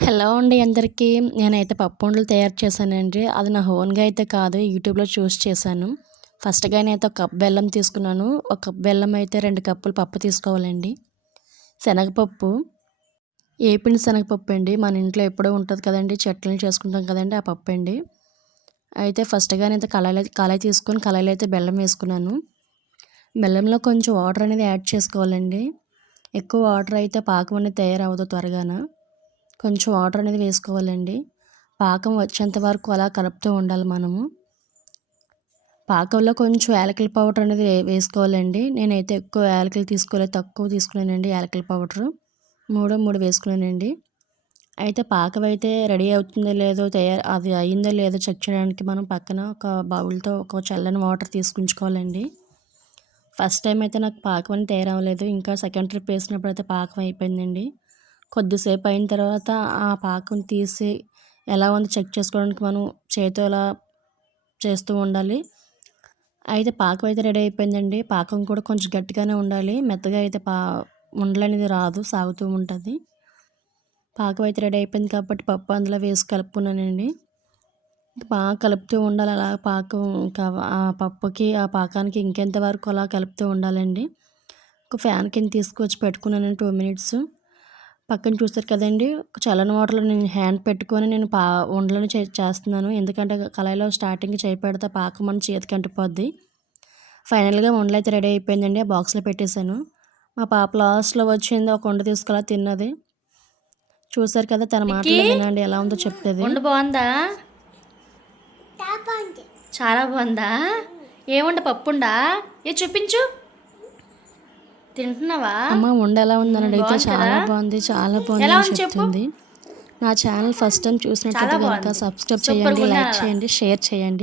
Hello అండి అందరికీ. నేనైతే పప్పుండలు తయారు చేశానండి. అది నా ఓన్‌గా అయితే కాదు. యూట్యూబ్‌లో చూసి చేశాను. ఫస్ట్‌గా నేనైతే ఒక కప్ బెల్లం తీసుకున్నాను. ఒక కప్ బెల్లం అయితే 2 కప్పులు పప్పు తీసుకోవాలండి. శనగపప్పు, ఏపిండి శనగపప్పు అండి. మన ఇంట్లో ఎప్పుడూ ఉంటది కదండీ! చట్నీలు చేసుకుంటాం కదండీ! ఆ పప్పండి. అయితే ఫస్ట్‌గా నేనైతే కళాయి తీసుకొని కళాయిలో అయితే బెల్లం వేసుకున్నాను. బెల్లంలో కొంచెం వాటర్ అనేది యాడ్ చేసుకోవాలండి. ఎక్కువ వాటర్ అయితే పాకం అనేది తయారవ్వదు త్వరగాన. కొంచెం వాటర్ అనేది వేసుకోవాలండి. పాకం వచ్చేంత వరకు అలా కలుపుతూ ఉండాలి మనము. పాకంలో కొంచెం యాలకుల పౌడర్ అనేది వేసుకోవాలండి. నేనైతే ఎక్కువ యాలకులు తీసుకోలేదు, తక్కువ తీసుకున్నానండి యాలకుల పౌడరు. 3 వేసుకున్నానండి. అయితే పాకం అయితే రెడీ అవుతుందో లేదో అది అయిందో లేదో చెక్ చేయడానికి మనం పక్కన ఒక బౌల్‌తో ఒక చల్లని వాటర్ తీసుకుంచుకోవాలండి. ఫస్ట్ టైం అయితే నాకు పాకం అనేది తయారవ్వలేదు. ఇంకా సెకండ్ ట్రిప్ వేసినప్పుడు అయితే పాకం అయిపోయిందండి. కొద్దిసేపు అయిన తర్వాత ఆ పాకం తీసి ఎలా ఉందో చెక్ చేసుకోవడానికి మనం చేత్తో ఇలా చేస్తూ ఉండాలి. అయితే పాకం అయితే రెడీ అయిపోయిందండి. పాకం కూడా కొంచెం గట్టిగానే ఉండాలి. మెత్తగా అయితే ఉండలనేది రాదు, సాగుతూ ఉంటుంది. పాకం అయితే రెడీ అయిపోయింది కాబట్టి పప్పు అందులో వేసి కలుపుకున్నానండి. బాగా కలుపుతూ ఉండాలి. అలా పాకం ఇంకా ఆ పప్పుకి, ఆ పాకానికి ఇంకెంత వరకు అలా కలుపుతూ ఉండాలండి. ఒక ఫ్యాన్ కింద తీసుకొచ్చి పెట్టుకున్నానండి 2 మినిట్స్. పక్కన చూస్తారు కదండీ! చల్లని వాటర్‌లో నేను హ్యాండ్ పెట్టుకొని నేను ఉండలను చేస్తున్నాను. ఎందుకంటే కళాయిలో స్టార్టింగ్ చేయి పెడితే పాకం మన చేతికి అంటుకుపోద్ది. ఫైనల్‌గా ఉండలైతే రెడీ అయిపోయిందండి. ఆ బాక్స్‌లో పెట్టేశాను. మా పాప లాస్ట్‌లో వచ్చింది. ఒక ఉండ తీసుకొని తిన్నది. చూసారు కదా! తన విక్కీ మాటల్లో వినండి ఎలా ఉందో చెప్తది. వంట బాగుందా? చాలా బాగుందా? ఏముండ పప్పుండా? చూపించు. తింటున్నావా? అమ్మ ఉండ ఎలా ఉందని అడిగితే బాగుంది కదా? చాలా బాగుంది, చాలా బాగుంది ఎలా అని ఉంది చెప్పు. చెప్తుంది. నా ఛానల్ ఫస్ట్ టైం చాలా చూసినట్లయితే గనక బాగుంది. సబ్స్క్రైబ్ సూపర్గా చేయండి, లైక్ ఉండాలా? చేయండి, షేర్ చేయండి.